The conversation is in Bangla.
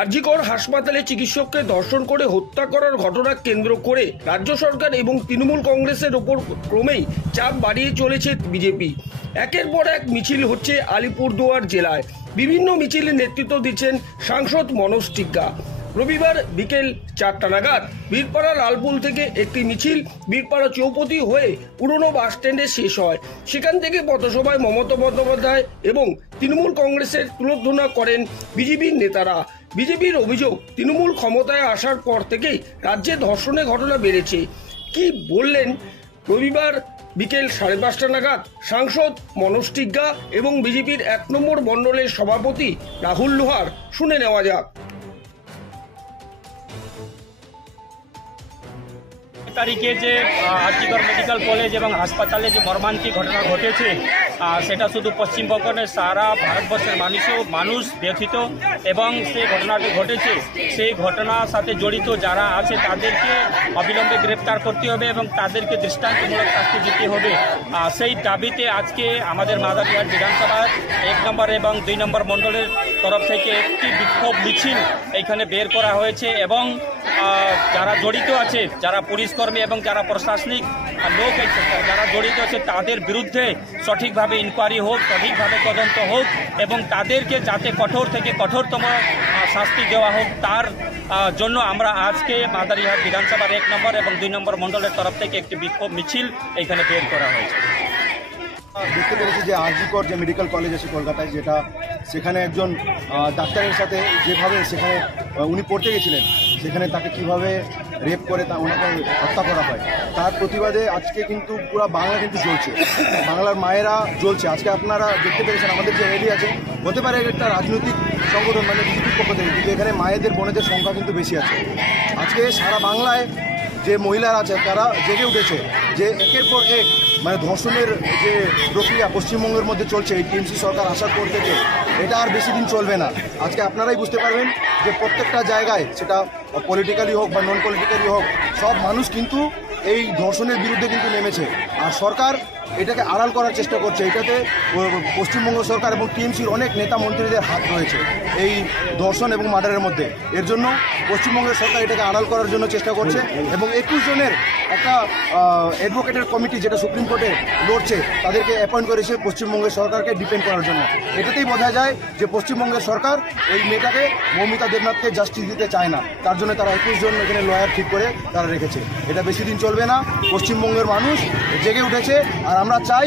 আরজিকর হাসপাতালে চিকিৎসককে ধর্ষণ করে হত্যা করার ঘটনা কেন্দ্র করে রাজ্য সরকার এবং তৃণমূল কংগ্রেসের ওপর ক্রমেই চাপ বাড়িয়ে চলেছে বিজেপি। একের পর এক মিছিল হচ্ছে আলিপুরদুয়ার জেলায়। বিভিন্ন মিছিলে নেতৃত্ব দিচ্ছেন সাংসদ মনোজ টিগ্গা। রবিবার বিকেল 4টা নাগাদ বীরপাড়া লালপুল থেকে একটি মিছিল বীরপাড়া চৌপতি হয়ে পুরনো বাস স্ট্যান্ডে শেষ হয়। সেখান থেকে পথসভায় মমতা বন্দ্যোপাধ্যায় এবং তৃণমূল কংগ্রেসের তুলোধনা করেন বিজেপির নেতারা। বিজেপির অভিযোগ, তৃণমূল ক্ষমতায় আসার পর থেকেই রাজ্যে ধর্ষণের ঘটনা বেড়েছে। কি বললেন রবিবার বিকেল 5:30 নাগাদ সাংসদ মনোজ টিগ্গা এবং বিজেপির 1 নম্বর মণ্ডলের সভাপতি রাহুল লোহার, শুনে নেওয়া যাক। তারিখে যে আরজিকর মেডিকেল কলেজ এবং হাসপাতালে যে মর্মান্তিক ঘটনা ঘটেছে, সেটা শুধু পশ্চিমবঙ্গের সারা ভারতবর্ষের মানুষ ব্যথিত, এবং সেই ঘটনাটি ঘটেছে সেই ঘটনার সাথে জড়িত যারা আছে তাদেরকে অবিলম্বে গ্রেপ্তার করতে হবে এবং তাদেরকে দৃষ্টান্তমূলক শাস্তি দিতে হবে। সেই দাবিতে আজকে আমাদের মাদারিহাট বিধানসভার 1 নম্বর এবং 2 নম্বর মণ্ডলের তরফ থেকে একটি বিক্ষোভ মিছিল এইখানে বের করা হয়েছে এবং যারা জড়িত আছে, যারা পুলিশ কর্মী এবং যারা প্রশাসনিক লোক যারা জড়িত আছে তাদের বিরুদ্ধে সঠিকভাবে ইনকোয়ারি হোক, সঠিকভাবে তদন্ত হোক এবং তাদেরকে যাতে কঠোর থেকে কঠোরতম শাস্তি দেওয়া হোক, তার জন্য আমরা আজকে মাদারিহাট বিধানসভার 1 নম্বর এবং 2 নম্বর মণ্ডলের তরফ থেকে একটি বিক্ষোভ মিছিল এখানে বের করা হয়েছে। দেখতে পেরেছি যে আরজিকর যে মেডিকেল কলেজ আছে কলকাতায়, যেটা সেখানে একজন ডাক্তারের সাথে যেভাবে সেখানে উনি পড়তে গেছিলেন, সেখানে তাকে কিভাবে রেপ করে ওনাকে হত্যা করা হয়, তার প্রতিবাদে আজকে কিন্তু পুরো বাংলা কিন্তু জ্বলছে, বাংলার মায়েরা জ্বলছে। আজকে আপনারা দেখতে পেরেছেন আমাদের যে র্যালি আছে, হতে পারে একটা রাজনৈতিক সংগঠন মানে বিজেপির পক্ষ থেকে, কিন্তু এখানে মায়েদের বোনেদের সংখ্যা কিন্তু বেশি আছে। আজকে সারা বাংলায় যে মহিলারা আছে তারা জেগে উঠেছে যে একের পর এক মানে ধর্ষণের যে প্রক্রিয়া পশ্চিমবঙ্গের মধ্যে চলছে এই টিএমসি সরকার আসার পর থেকে, এটা আর বেশি দিন চলবে না। আজকে আপনারাই বুঝতে পারবেন যে প্রত্যেকটা জায়গায়, সেটা পলিটিক্যালি হোক বা নন পলিটিক্যালি হোক, সব মানুষ কিন্তু এই ধর্ষণের বিরুদ্ধে কিন্তু নেমেছে। আর সরকার এটাকে আড়াল করার চেষ্টা করছে। এটাতে পশ্চিমবঙ্গ সরকার এবং টিএমসির অনেক নেতা মন্ত্রীদের হাত রয়েছে এই ধর্ষণ এবং মার্ডারের মধ্যে। এর জন্য পশ্চিমবঙ্গের সরকার এটাকে আড়াল করার জন্য চেষ্টা করছে এবং 21 জনের একটা অ্যাডভোকেটের কমিটি যেটা সুপ্রিম কোর্টে লড়ছে, তাদেরকে অ্যাপয়েন্ট করেছে পশ্চিমবঙ্গের সরকারকে ডিপেন্ড করার জন্য। এটাতেই বোঝা যায় যে পশ্চিমবঙ্গের সরকার এই মেয়েটাকে, মৌমিতা দেবনাথকে জাস্টিস দিতে চায় না। তার জন্য তারা 21 জন এখানে লয়ার ঠিক করে তারা রেখেছে। এটা বেশি দিন চলবে না। পশ্চিমবঙ্গের মানুষ জেগে উঠেছে আর আমরা চাই